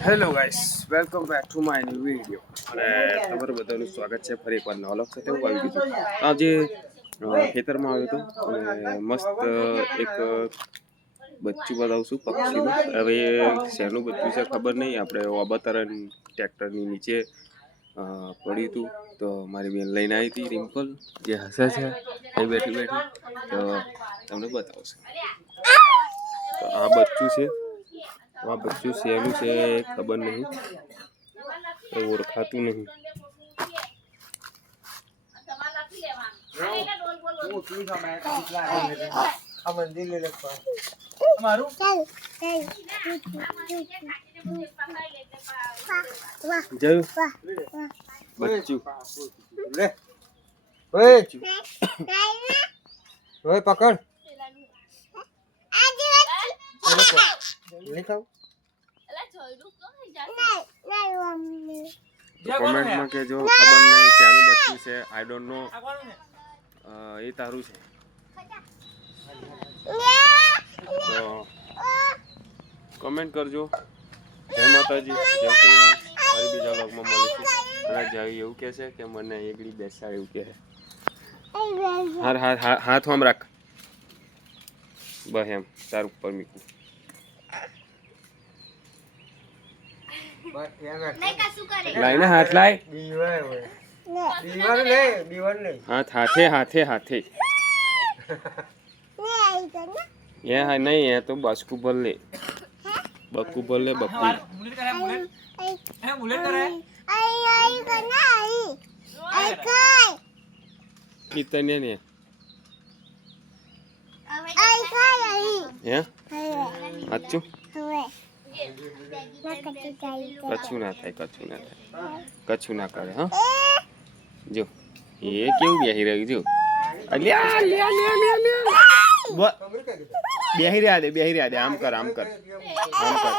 Hello guys, welcome back to my new video. અને તમારું બધાનું સ્વાગત છે ફરી એકવાર નવા વ્લોગ સાથે. હું આવી ગયું છું આજે ખેતરમાં આવ્યો હતો અને મસ્ત એક બચ્ચું બતાવું છું પક્ષીનું. હવે શેનું બચ્ચું છે ખબર નહીં. આપણે ઓબતરણ ટ્રેક્ટરની નીચે પડ્યું હતું તો મારી બેન લઈને આવી હતી રિમ્પલ, જે હસે છે એ બેઠી બેઠી. તો તમને બતાવશે. તો આ બચ્ચું છે. આ બચ્ચું શેનું છે ખબર નહીં, ઓળખાતું નહીં. જોયું બચ્ચું ઓય પકડ કોમેન્ટમાં કે જો ખબર નહીં ક્યાંનું બચ્ચું છે, આઈ ડોન્ટ નો. એ તારું છે તો કમેન્ટ કરજો. જય માતાજી, જય શ્રી રામ. ફરી બીજા વ્લોગમાં મળીશું. અને જય એવું કહે છે કે મને એકડી બેસાડ એવું કહે. હાથ આમ રાખ, બસ એમ તાર ઉપર મૂકું. લાઈને હાથ લાય. હાથ હાથે હાથે હાથે એ હા નહીં, એ તો બસકુ ભર લે, બકુ ભર લે, બકુ. કિતને ને હે અચ્છું કચ્છું ના થાય, કચ્છું ના થાય, કચ્છું ના કરે. હા જો એ કેવું બેહી રહ્યું. જો બેહી રહ્યા દે, બેહી રહ્યા દે. આમ કર, આમ કર, આમ કર.